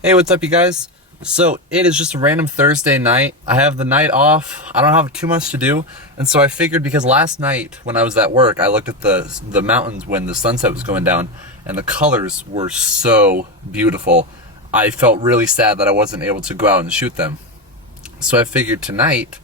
Hey, what's up, you guys? So it is just a random Thursday night. I have the night off. I don't have too much to do, and so I figured because last night when I was at work, I looked at the mountains when the sunset was going down, and the colors were so beautiful. I felt really sad that I wasn't able to go out and shoot them. So I figured tonight,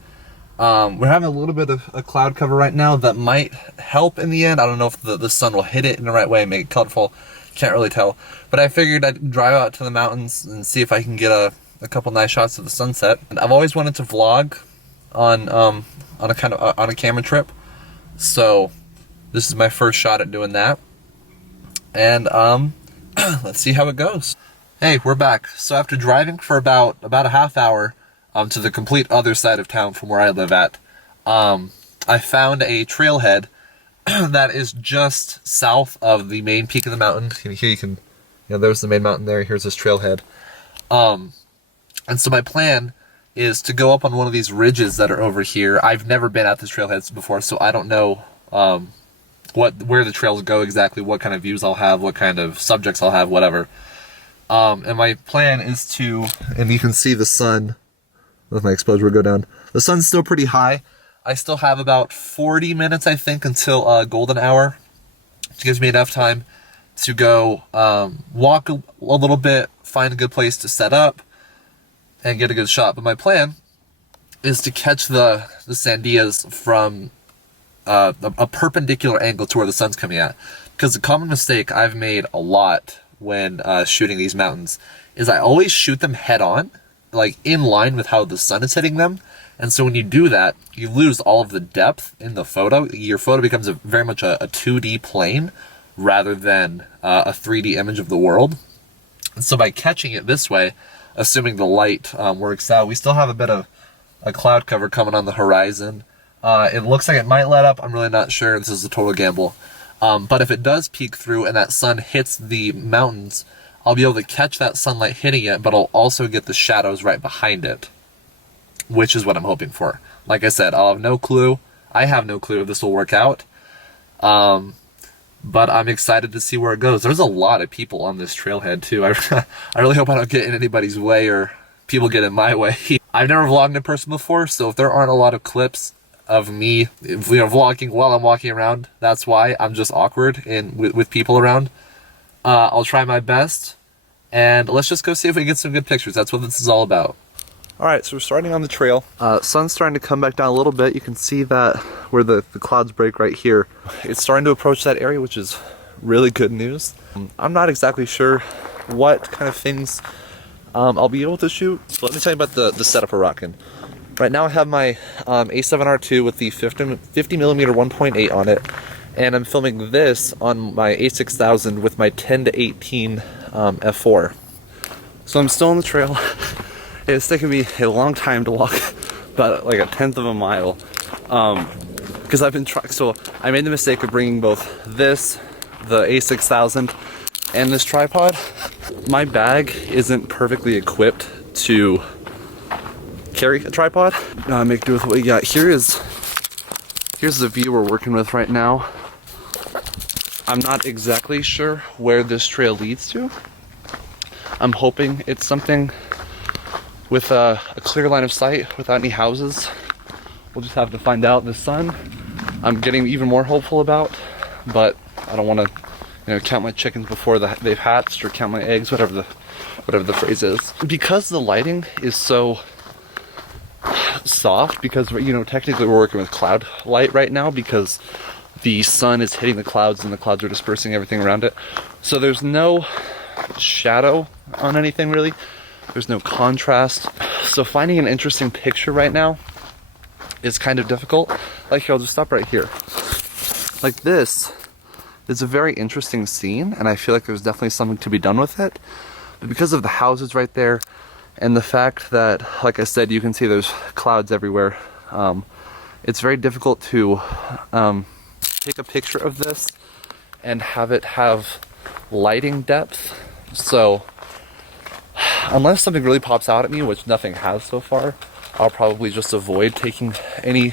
we're having a little bit of a cloud cover right now that might help in the end. I don't know if the sun will hit it in the right way and make it colorful. Can't really tell. But I figured I'd drive out to the mountains and see if I can get a couple nice shots of the sunset. And I've always wanted to vlog on a camera trip. So this is my first shot at doing that. And let's see how it goes. Hey, we're back. So after driving for about a half hour to the complete other side of town from where I live at, I found a trailhead that is just south of the main peak of the mountain. Here you can, there's the main mountain there. Here's this trailhead. And so my plan is to go up on one of these ridges that are over here. I've never been at this trailhead before, so I don't know where the trails go exactly, what kind of views I'll have, what kind of subjects I'll have, whatever. And my plan is to, and you can see the sun, let my exposure go down. The sun's still pretty high. I still have about 40 minutes, I think, until golden hour, which gives me enough time to go walk a little bit, find a good place to set up, and get a good shot. But my plan is to catch the Sandias from a perpendicular angle to where the sun's coming at. Because the common mistake I've made a lot when shooting these mountains is I always shoot them head on, like in line with how the sun is hitting them. And so when you do that, you lose all of the depth in the photo. Your photo becomes very much a 2D plane rather than a 3D image of the world. And so by catching it this way, assuming the light works out, we still have a bit of a cloud cover coming on the horizon. It looks like it might let up. I'm really not sure. This is a total gamble. But if it does peek through and that sun hits the mountains, I'll be able to catch that sunlight hitting it, but I'll also get the shadows right behind it, which is what I'm hoping for. Like I said, I'll have no clue. I have no clue if this will work out. But I'm excited to see where it goes. There's a lot of people on this trailhead too. I really hope I don't get in anybody's way or people get in my way. I've never vlogged in person before, so if there aren't a lot of clips of me, vlogging while I'm walking around, that's why. I'm just awkward with people around. I'll try my best, and let's just go see if we can get some good pictures. That's what this is all about. Alright, so we're starting on the trail. Sun's starting to come back down a little bit. You can see that where the clouds break right here. It's starting to approach that area, which is really good news. I'm not exactly sure what kind of things I'll be able to shoot. So let me tell you about the setup we're rocking. Right now I have my A7R2 with the 50mm 1.8 on it, and I'm filming this on my A6000 with my 10 to 18 f4. So I'm still on the trail. It's taken me a long time to walk, about like a 1/10 of a mile, because I've been trying. So I made the mistake of bringing both this, the A6000, and this tripod. My bag isn't perfectly equipped to carry a tripod. Make do with what we got. Here's the view we're working with right now. I'm not exactly sure where this trail leads to. I'm hoping it's something with a clear line of sight without any houses. We'll just have to find out. The sun I'm getting even more hopeful about, but I don't want to count my chickens before they've hatched, or count my eggs, whatever the phrase is. Because the lighting is so soft, because technically we're working with cloud light right now, because the sun is hitting the clouds and the clouds are dispersing everything around it, so there's no shadow on anything really. There's no contrast. So finding an interesting picture right now is kind of difficult. Like here, I'll just stop right here. Like this is a very interesting scene, and I feel like there's definitely something to be done with it. But because of the houses right there, and the fact that, like I said, you can see there's clouds everywhere, it's very difficult to take a picture of this and have it have lighting depth. So unless something really pops out at me, which nothing has so far, I'll probably just avoid taking any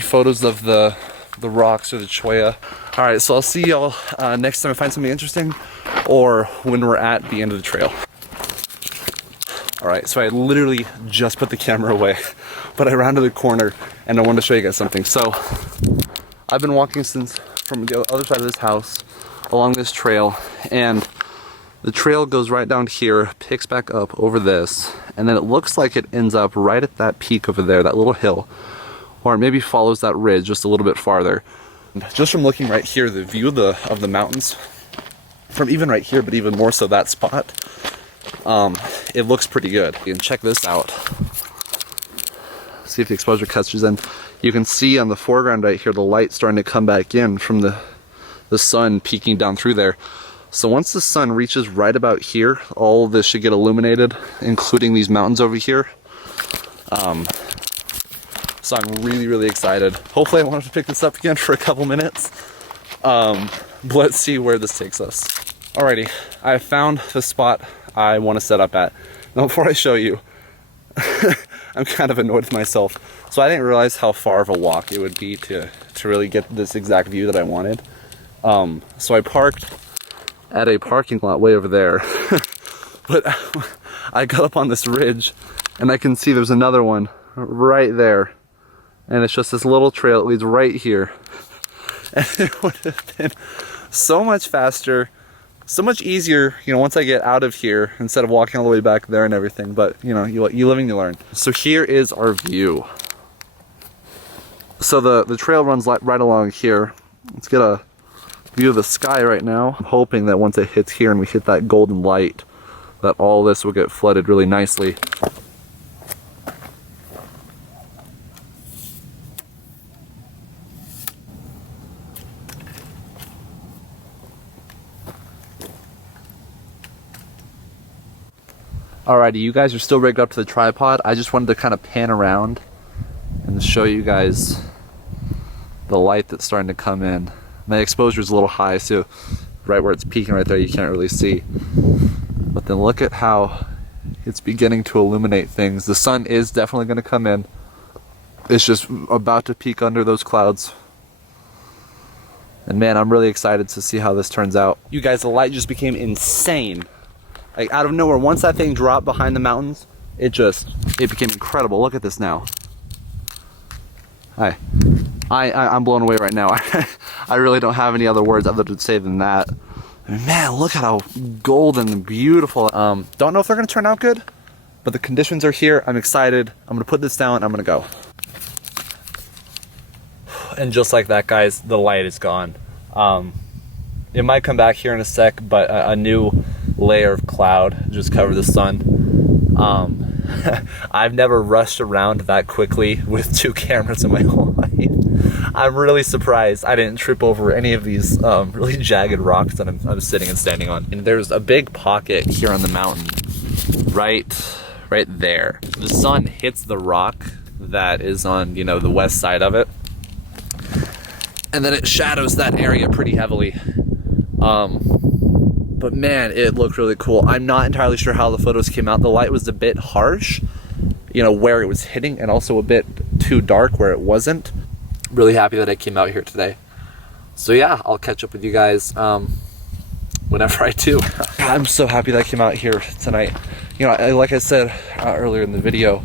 photos of the rocks or the cholla. Alright, so I'll see y'all next time I find something interesting, or when we're at the end of the trail. Alright, so I literally just put the camera away, but I rounded the corner and I wanted to show you guys something. So, I've been walking from the other side of this house along this trail, and the trail goes right down here, picks back up over this, and then it looks like it ends up right at that peak over there, that little hill, or it maybe follows that ridge just a little bit farther. And just from looking right here, the view of the mountains, from even right here, but even more so that spot, it looks pretty good. You can check this out. See if the exposure catches in. You can see on the foreground right here, the light starting to come back in from the sun peeking down through there. So once the sun reaches right about here, all of this should get illuminated, including these mountains over here. So I'm really, really excited. Hopefully I won't have to pick this up again for a couple minutes. But let's see where this takes us. Alrighty, I found the spot I want to set up at. Now before I show you, I'm kind of annoyed with myself. So I didn't realize how far of a walk it would be to really get this exact view that I wanted. So I parked at a parking lot way over there. But I got up on this ridge and I can see there's another one right there. And it's just this little trail that leads right here. And it would have been so much faster, so much easier, you know, once I get out of here instead of walking all the way back there and everything. But, you know, you live and you learn. So here is our view. So the trail runs right along here. Let's get a view of the sky right now. I'm hoping that once it hits here and we hit that golden light, that all this will get flooded really nicely. Alrighty, you guys are still rigged up to the tripod. I just wanted to kind of pan around and show you guys the light that's starting to come in. My exposure is a little high, so right where it's peaking right there, you can't really see. But then look at how it's beginning to illuminate things. The sun is definitely going to come in. It's just about to peek under those clouds. And man, I'm really excited to see how this turns out. You guys, the light just became insane. Like out of nowhere, once that thing dropped behind the mountains, it became incredible. Look at this now. I'm blown away right now. I really don't have any other words other to say than that. Man, look at how golden and beautiful. Don't know if they're gonna turn out good, but the conditions are here. I'm excited. I'm gonna put this down, I'm gonna go. And just like that, guys, the light is gone. It might come back here in a sec, but a new layer of cloud just covered the sun. I've never rushed around that quickly with 2 cameras in my whole life. I'm really surprised I didn't trip over any of these really jagged rocks that I'm sitting and standing on. And there's a big pocket here on the mountain, right there. The sun hits the rock that is on, you know, the west side of it, and then it shadows that area pretty heavily. But man, it looked really cool. I'm not entirely sure how the photos came out. The light was a bit harsh, you know, where it was hitting, and also a bit too dark where it wasn't. Really happy that I came out here today. So yeah, I'll catch up with you guys whenever I do. I'm so happy that I came out here tonight. You know, like I said earlier in the video,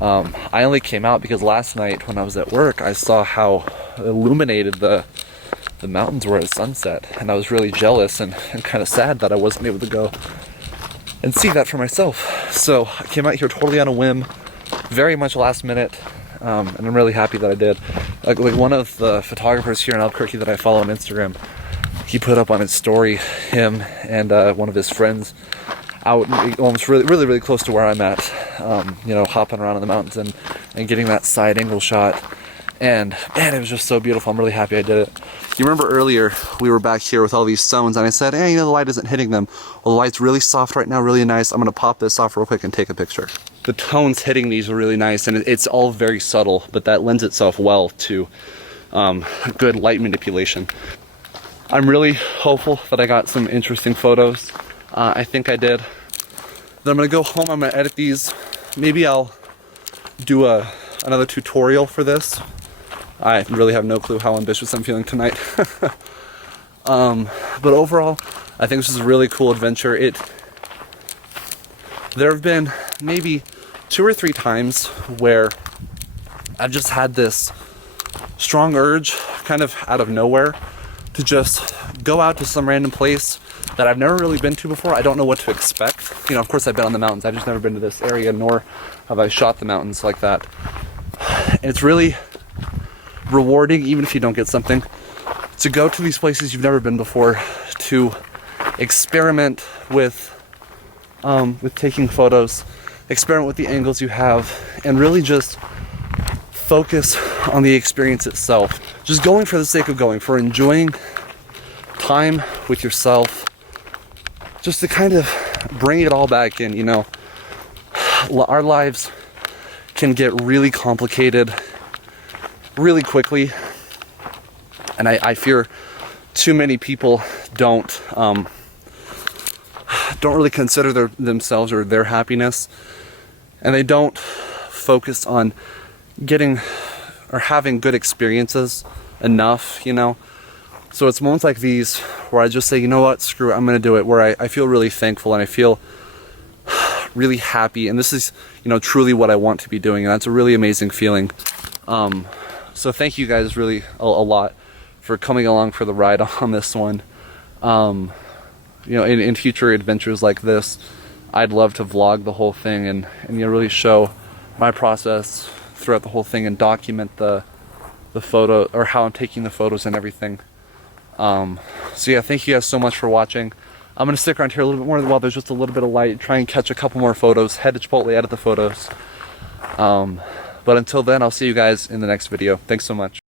I only came out because last night when I was at work, I saw how illuminated the mountains were at sunset, and I was really jealous and kind of sad that I wasn't able to go and see that for myself. So I came out here totally on a whim, very much last minute, and I'm really happy that I did. Like one of the photographers here in Albuquerque that I follow on Instagram, he put up on his story him and one of his friends out almost really close to where I'm at, you know, hopping around in the mountains and getting that side angle shot. And man, it was just so beautiful. I'm really happy I did it. You remember earlier we were back here with all these stones and I said, hey, you know, the light isn't hitting them. Well, the light's really soft right now, really nice. I'm gonna pop this off real quick and take a picture. The tones hitting these are really nice, and it's all very subtle, but that lends itself well to good light manipulation. I'm really hopeful that I got some interesting photos. I think I did. Then I'm gonna go home, I'm gonna edit these. Maybe I'll do another tutorial for this. I really have no clue how ambitious I'm feeling tonight. But overall, I think this is a really cool adventure. There have been maybe 2 or 3 times where I've just had this strong urge, kind of out of nowhere, to just go out to some random place that I've never really been to before. I don't know what to expect. You know, of course I've been on the mountains. I've just never been to this area, nor have I shot the mountains like that. And it's really rewarding, even if you don't get something, to go to these places you've never been before, to experiment with taking photos, experiment with the angles you have, and really just focus on the experience itself. Just going for the sake of going, for enjoying time with yourself, just to kind of bring it all back in. You know, our lives can get really complicated really quickly, and I fear too many people don't really consider themselves or their happiness, and they don't focus on getting or having good experiences enough, you know. So it's moments like these where I just say, you know what, screw it, I'm gonna do it, where I feel really thankful and I feel really happy, and this is, you know, truly what I want to be doing, and that's a really amazing feeling. So thank you guys really a lot for coming along for the ride on this one. You know, in future adventures like this, I'd love to vlog the whole thing and you know, really show my process throughout the whole thing and document the photo, or how I'm taking the photos and everything. So yeah, thank you guys so much for watching. I'm gonna stick around here a little bit more while there's just a little bit of light, try and catch a couple more photos, head to Chipotle, edit the photos. But until then, I'll see you guys in the next video. Thanks so much.